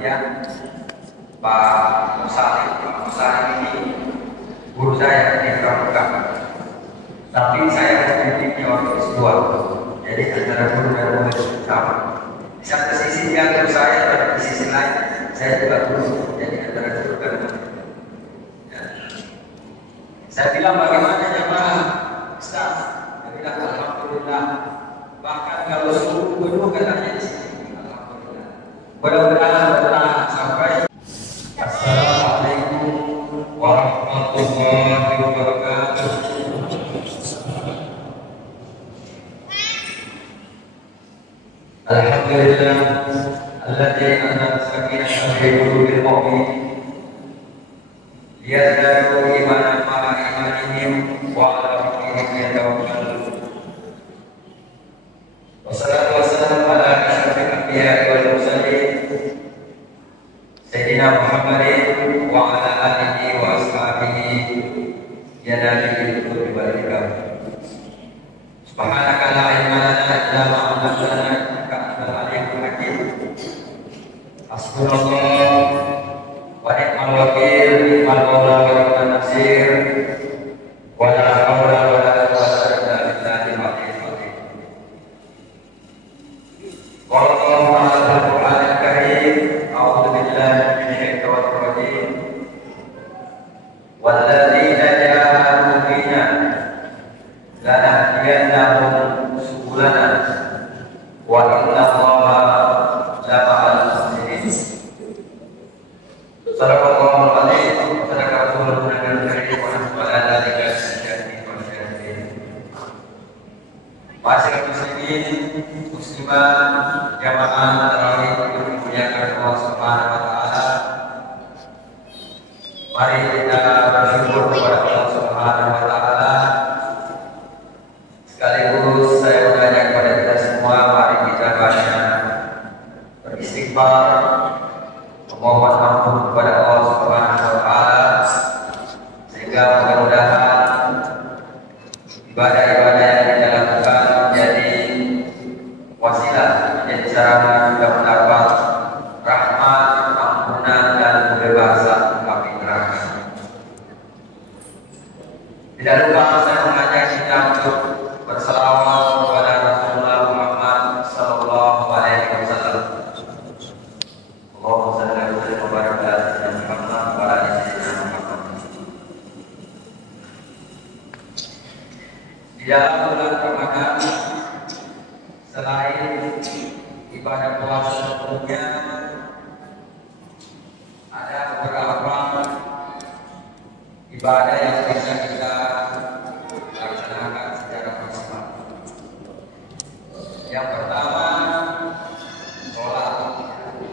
ya Pak Musalim ini guru saya di Pramuka, tapi saya mendidiknya waktu S2, jadi antara guru dan murid sama. Di satu sisi dia guru saya, tapi di sisi lain saya juga guru, jadi antara guru dan murid. Ya. Saya bilang bagaimana jamaah Ustaz? Dia bilang alhamdulillah. Bahkan kalau suruh penuh katanya di sini, alhamdulillah. Mudah-mudahan bertahan sampai. Assalamualaikum warahmatullahi wabarakatuh. Alhamdulillah alladzi anzala sakinatan fi qulubil mu'minin liyazdadu imanan ma'a imanihim wa 'ala rabbihim yatawakkalun. Wassalatu wassalamu ala asyrafil anbiya'i wal mursalin Sayyidina Muhammadin wa ala alihi wa ashabihi ya nabiyil qulubi wal hikam. Subhanaka la ilma lana illa ma 'allamtana innaka antal alimul hakim. Hasbunallah wa ni'mal wakil, ni'mal maula wa ni'man nasir. Wa la haula wa la quwwata illa billahil aliyyil azim. Qala Allahu ta'ala al-Qur'anul Karim, a'udzu billahi minasyaitonir rajim. Walladzina jahadu fina lanahdiyannahum subulana wa innallaha lama'al muhsinin. Sadaqallahul azim, sadaqatul nabiyil karim wa nahnu ala dzalika minal syahidin. Masyaallah muslimin, muslimat, jamaah tarawih yang dimuliakan Allah Subhanahu wa taala. Mari kita bersyukur kepada Allah Subhanahu wa taala. Sekaligus saya mengajak kepada kita semua, mari kita banyak beristighfar, memohon ampun kepada Allah Subhanahu wa taala, sehingga mudah-mudahan ibadah-ibadah yang kita lakukan menjadi wasilah, menjadi sarana kita mendapat rahmat, ampunan dan kebebasan api neraka. Tidak lupa saya mengajak kita untuk bersalawat kepada Rasulullah Muhammad sallallahu alaihi wasallam. Allahumma shalli ala Muhammad wa barik ala sayyidina Muhammad wa ala ali sayyidina Muhammad. Di dalam bulan Ramadan, selain ibadah puasa sebelumnya, ada beberapa ibadah yang bisa kita laksanakan secara maksimal. Yang pertama, sholat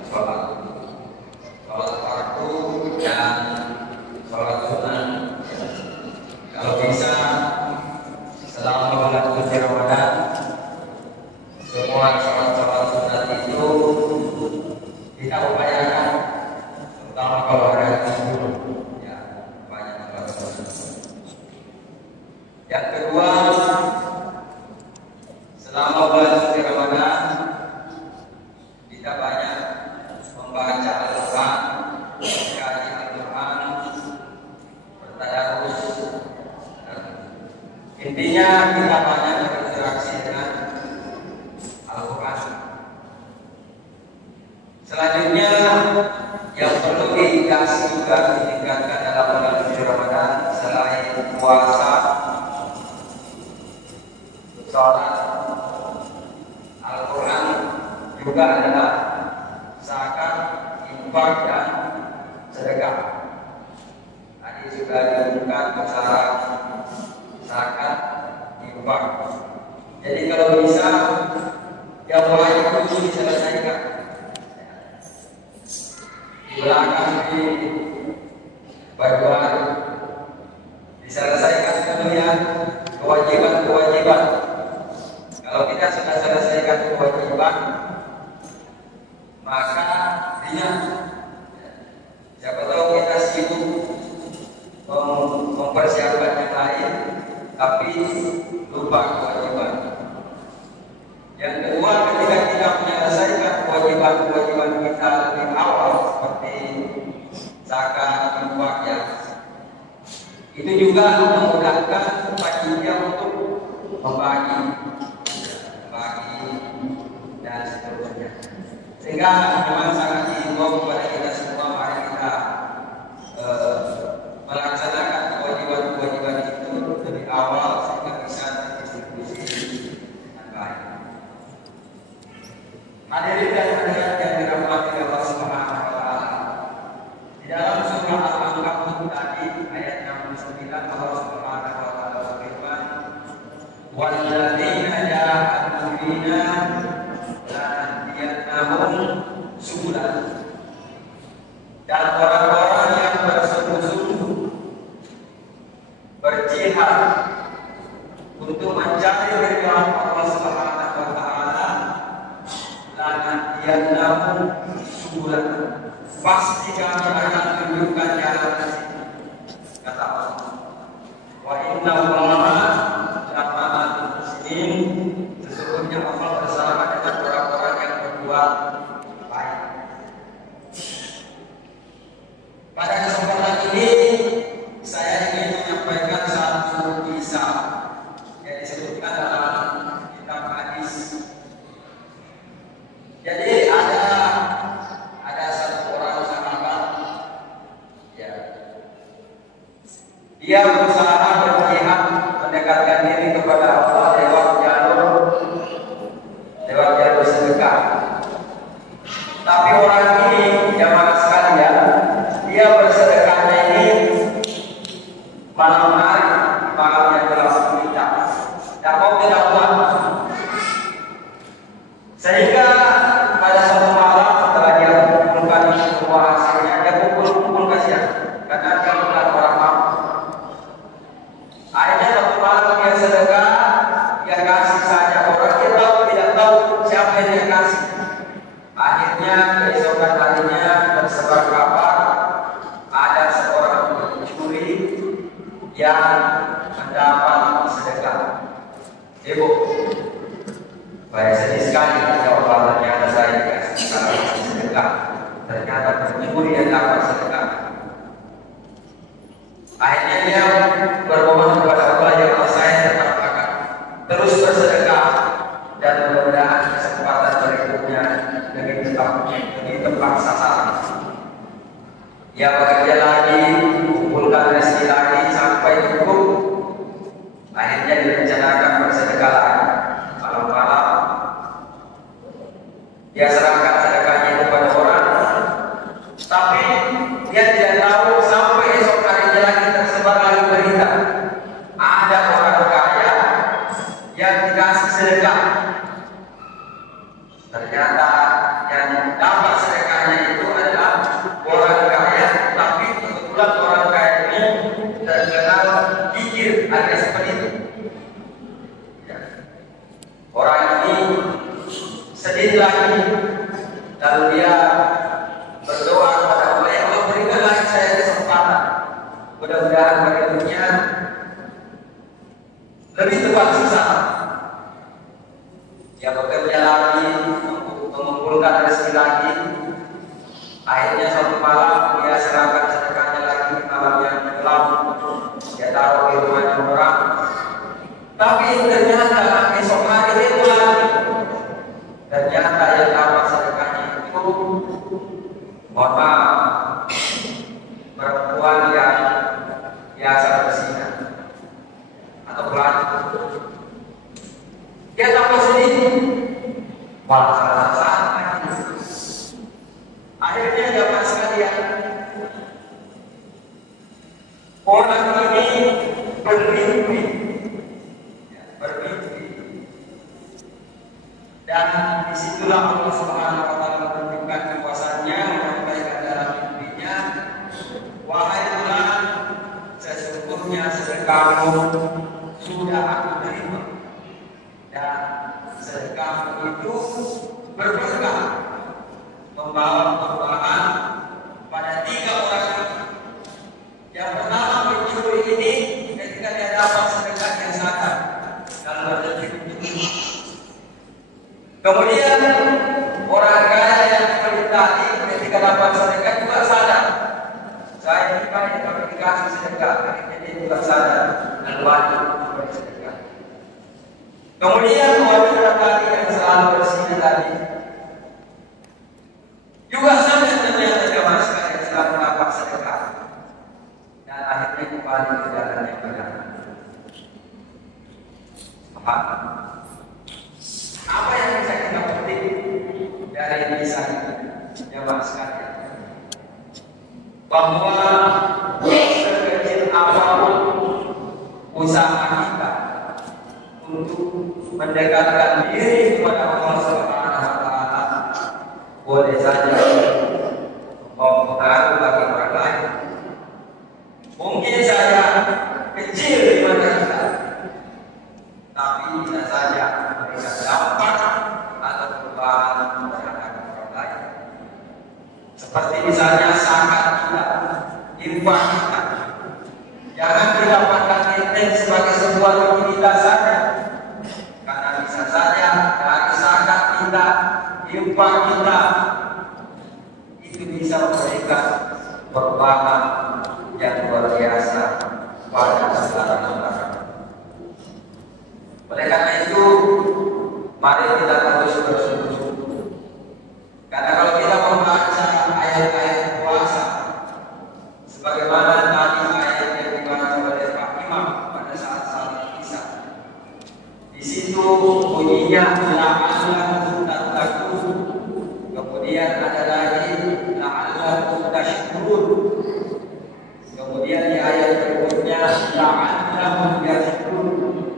fardu dan sholat sunnah. Kalau bisa selama bulan suci Ramadan, semua sholat sunnah itu kita upayakan, terutama kalau ada libur, ya banyak sholat sunnah. Yang kedua, selama bulan suci Ramadan kita banyak membaca Al-Quran, mengkaji Al-Quran, bertadarus. Intinya kita banyak berinteraksi dengan Al-Quran. Selanjutnya yang perlu dikasih juga ditingkatkan dalam bulan suci Ramadan, selain puasa, sholat, Al-Quran, juga adalah zakat, infak dan sedekah. Tadi sudah diumumkan masalah zakat, infak. Jadi kalau bisa yang wajib itu diselesaikan. Di belakang di bagian diselesaikan dulunya kewajiban-kewajiban. Kalau kita sudah selesaikan kewajiban, maka dia siapa tahu kita sibuk mempersiapkan yang lain, tapi lupa kewajiban. Yang kedua, ketika kita menyelesaikan kewajiban-kewajiban kita lebih awal, Itu juga memudahkan bagi dia untuk membagi dan seterusnya. Sehingga memang sangat dihimbau kepada kita semua, mari kita melaksanakan kewajiban-kewajiban itu dari awal sehingga bisa terdistribusi dengan baik. Hadirin dan hadirat yang dirahmati Allah Subhanahu wa taala. Di dalam surah Al-Ankabut tadi ayat 69 Allah Subhanahu wa taala berfirman, "Walladzina jahadu fina lanahdiyannahum subulan." Dan orang-orang yang bersungguh-sungguh berjihad untuk mencari ridha Allah Subhanahu wa taala, lanahdiyannahum subulan, pasti kami akan tunjukkan jalan ke situ, kata Allah. Wa inna Allaha lama'al muhsinin, sesungguhnya Allah bersama dengan orang-orang yang berbuat baik. Pada kesempatan ini saya ingin menyampaikan satu kisah yang disebutkan dalam kitab hadis. Jadi ada satu orang sahabat, ya, dia berusaha berjihad mendekatkan diri kepada Allah lewat jalur sedekah. Tapi orang ini jamaah sekalian, dia bersedekahnya ini malam hari, malam yang gelap gulita, dan mau tidak pulang. Sehingga pada suatu malam setelah dia mengumpulkan semua hasilnya, dia kumpul kasihan karena dia bukan orang mampu. Akhirnya suatu malam dia sedekah, dia kasih saja orang, dia tahu tidak tahu siapa yang dia kasih. Akhirnya keesokan harinya tersebar kabar ada seorang pencuri yang mendapat sedekah. Ibu, baik sedih sekali ya Allah, ternyata saya dikasih sedekah, ternyata pencuri yang dapat sedekah. Akhirnya dia bermohon kepada Allah, ya Allah, saya tetap akan terus bersedekah dan mudah-mudahan kesempatan berikutnya lebih tepat sasaran. Ia bekerja lagi, kumpulkan rezeki lagi sampai cukup. Akhirnya direncanakan bersedekah lagi. Malam-malam dia serahkan sedekahnya kepada orang, tapi dia tidak tahu sampai esok harinya lagi tersebar lagi berita ada orang kaya yang dikasih sedekah. Ternyata yang dapat sedekahnya itu adalah orang kaya, tapi kebetulan orang kaya ini terkenal gigir, alias seperti itu. Orang ini sedih lagi, lalu dia berdoa kepada Allah, ya Allah, berikan lagi saya kesempatan, mudah-mudahan berikutnya lebih tepat sasaran. Dia bekerja lagi untuk mengumpulkan rezeki lagi. Akhirnya suatu malam dia serahkan sedekahnya lagi di malam yang gelap. Dia taruh di rumahnya orang. Tapi ternyata esok hari itu lagi, ternyata yang dapat sedekahnya itu, mohon maaf, perempuan yang biasa berzina atau pelaku. Dia tambah sedih, malah salah. Akhirnya jamaah sekalian, orang ini bermimpi, dan disitulah Allah Subhanahu wa taala menunjukkan kekuasaannya, menyampaikan dalam mimpinya, wahai Tuhan, sesungguhnya sedekahmu sudah aku terima, dan sedekahmu itu berberkah, membawa perubahan pada 3 orang. Yang pertama, pencuri ini ketika dia dapat sedekah yang sadar dan berterima. Kemudian orang kaya yang seperti tadi ketika dapat sedekah juga sadar, saya ini tapi dikasih sedekah, akhirnya dia Jadi juga sadar al-wajib bersedekah. Kemudian kewajiban tadi yang selalu bersih tadi juga sampai ternyata jamaah sekalian selalu nampak sedekah dan akhirnya kembali ke jalan yang benar. Apa yang bisa kita petik dari kisah jamaah sekalian? Bahwa sekecil apapun usaha kita untuk mendekatkan diri kepada Allah Subhanahu wa taala boleh saja mempengaruhi bagi orang lain. Mungkin saja kecil di mata kita, tapi bisa saja memberikan dampak atau perubahan terhadap orang lain. Seperti misalnya zakat kita, infak kita. Jangan kita pandang enteng sebagai sebuah rutinitas saja, karena bisa saja dari zakat kita, infak kita itu bisa memberikan perubahan yang luar biasa pada masyarakat. Oleh karena itu, mari kita terus bersungguh-sungguh. Karena kalau kita membaca ayat-ayat puasa, sebagaimana tadi ayat yang dibaca oleh Pak Imam pada saat Isya, di situ bunyinya la'allakum tattaqun, kemudian ada lagi la'allakum tashkurun, kemudian di ayat berikutnya la'allakum yarshudun.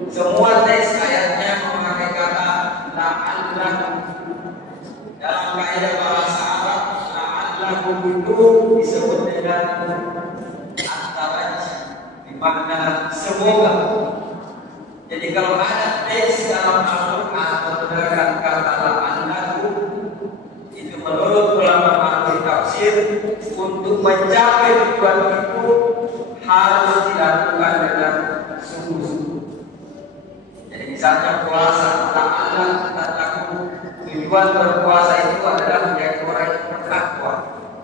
Semua teks ayatnya memakai kata la'allakum. Dalam kaidah bahasa Arab, la'allakum itu disebut dengan at-tarajji, bermakna semoga. Jadi kalau ada teks dalam Al-Quran menggunakan kata la'allakum, itu menurut ulama ahli tafsir untuk mencapai tujuan itu harus dilakukan dengan sungguh-sungguh. Jadi misalnya puasa, la'allakum tattaqun, tujuan berpuasa itu adalah menjadi orang yang bertakwa.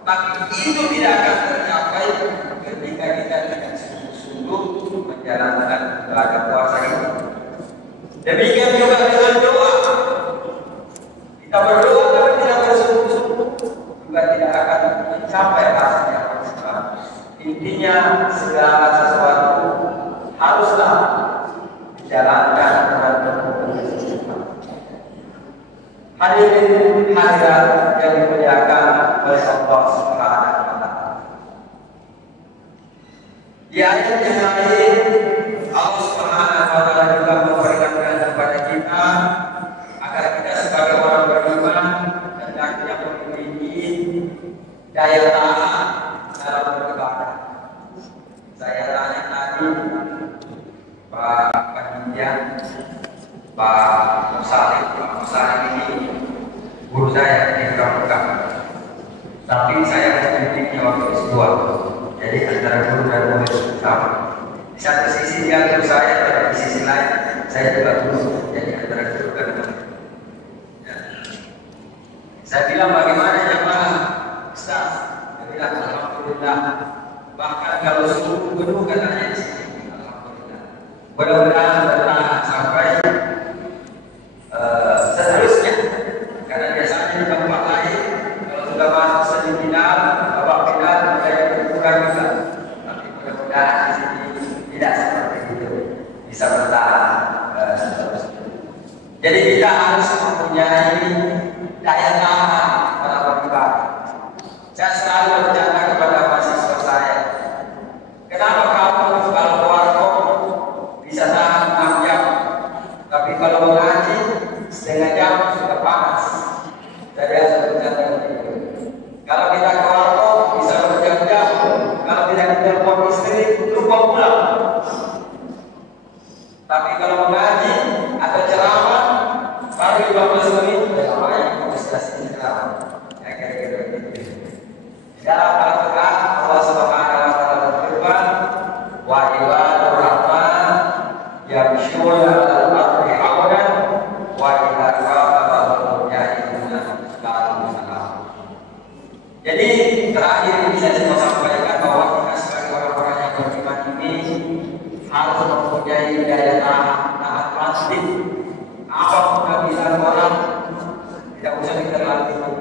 Tapi itu tidak akan tercapai ketika kita tidak sungguh-sungguh menjalankan ibadah puasa ini. Demikian juga dengan doa. Kita berdoa tapi tidak bersungguh-sungguh juga tidak akan mencapai hasil yang maksimal. Intinya segala sesuatu haruslah dijalankan dengan penuh. Hadirin hadirat yang dimuliakan oleh Allah Subhanahu wa taala. Di ayat yang lain Allah Subhanahu wa taala juga memperingatkan kepada kita agar kita sebagai orang beriman hendaknya memiliki daya tahan dalam beribadah. Saya tanya tadi Pak Panitia, Pak Musalim ini guru saya di Pramuka. Tapi saya mendidiknya waktu S2. Jadi antara guru dan murid sama. Di satu sisi dia guru saya, tapi di sisi lain saya juga guru. Jadi antara guru dan murid. Ya. Saya bilang bagaimana jamaah Ustaz? Dia bilang alhamdulillah. Bahkan kalau suruh penuh katanya di sini. Alhamdulillah. Mudah-mudahan bertahan sampai seterusnya, karena biasanya di tempat lain kalau sudah masuk semifinal, babak final menjadi berkurang juga. Tapi mudah-mudahan di sini tidak seperti itu, bisa bertahan seterusnya. Jadi kita harus mempunyai daya tahan pada beribadah. Saya selalu bercanda kepada mahasiswa saya, kenapa kamu kalau keluar bisa tahan 6 jam, tapi kalau mengaji setengah jam sudah panas. Saya bercanda begitu. Kalau kita ke warkop bisa berjam-jam, kalau tidak ditelepon istri lupa pulang. Tapi kalau mengaji atau ceramah baru 15 menit sudah baik diskusi ceramah. Ya kira-kira begitu. Dalam Al-Quran Allah Subhanahu wa taala berfirman, wa ibadur rahman yamshuna al-ardi hawlan wa idza khatabahum jahiluna qalu salam. Jadi terakhir ini saya mau sampaikan bahwa kita sebagai orang-orang yang beriman ini harus mempunyai daya tahan pasti. Apapun kebiasaan orang tidak usah diterlalukan.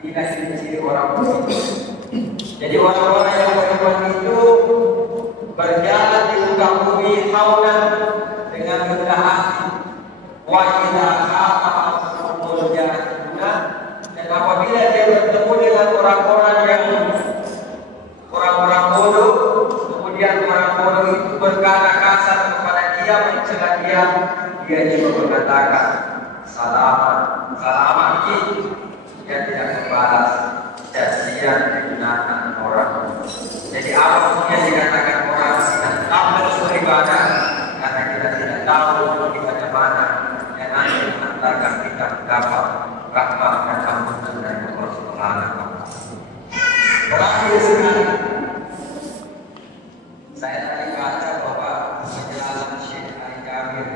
Tidak ciri-ciri orang beriman. Jadi orang-orang yang beriman itu berjalan di muka bumi haunan dengan rendah hati. Wa idza khatabahumul jahiluna, dan apabila dia bertemu dengan orang-orang bodoh, kemudian orang bodoh itu berkata kasar kepada dia, mencela dia juga mengatakan salaman dia tidak membalas dan dia digunakan orang. Jadi apapun yang dikatakan orang tetap terus beribadah, karena kita tidak tahu ibadah mana yang nanti mengantarkan kita mendapat rahmat dan ampunan dari Allah Subhanahu wa Ta'ala. Terakhir sekali, saya tadi baca bahwa penjelasan Syekh Ali Kamil,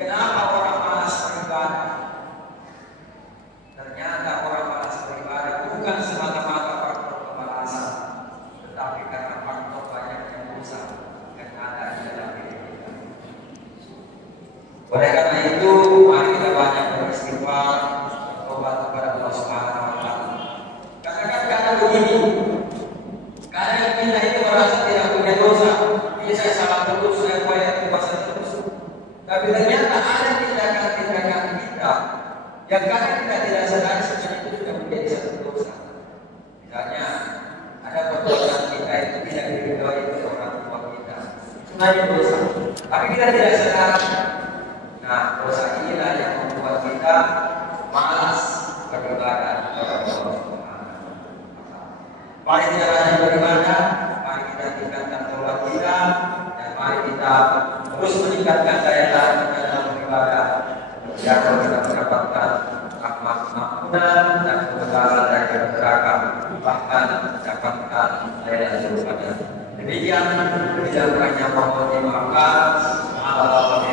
kenapa orang malas beribadah? Ternyata orang malas beribadah bukan semata-mata faktor kemalasan, tetapi karena faktor banyaknya dosa yang ada di dalam diri kita. Oleh karena itu, mari kita banyak beristighfar, bertobat kepada Allah Subhanahu wa Ta'ala. Kadang-kadang begini, kadang kita itu merasa tidak punya dosa, ini saya salah terus, saya banyak puasa terus. Tapi ternyata ada tindakan-tindakan kita yang kadang kita tidak sadari sebenarnya itu sudah menjadi satu dosa. Misalnya, ada perbuatan kita itu tidak diridhoi oleh orang tua kita, sebenarnya dosa. Tapi kita tidak sadar. Nah, dosa inilah yang membuat kita malas beribadah kepada Allah Subhanahu wa Ta'ala. Mari caranya beribadah, mari kita tingkatkan taubat kita, dan mari kita terus meningkatkan daya tahan kita dalam beribadah. Agar kita mendapatkan rahmat ampunan dan kebenaran dari neraka, bahkan mendapatkan Lailatul Qadar. Demikian, tidak banyak mohon dimaafkan. Allah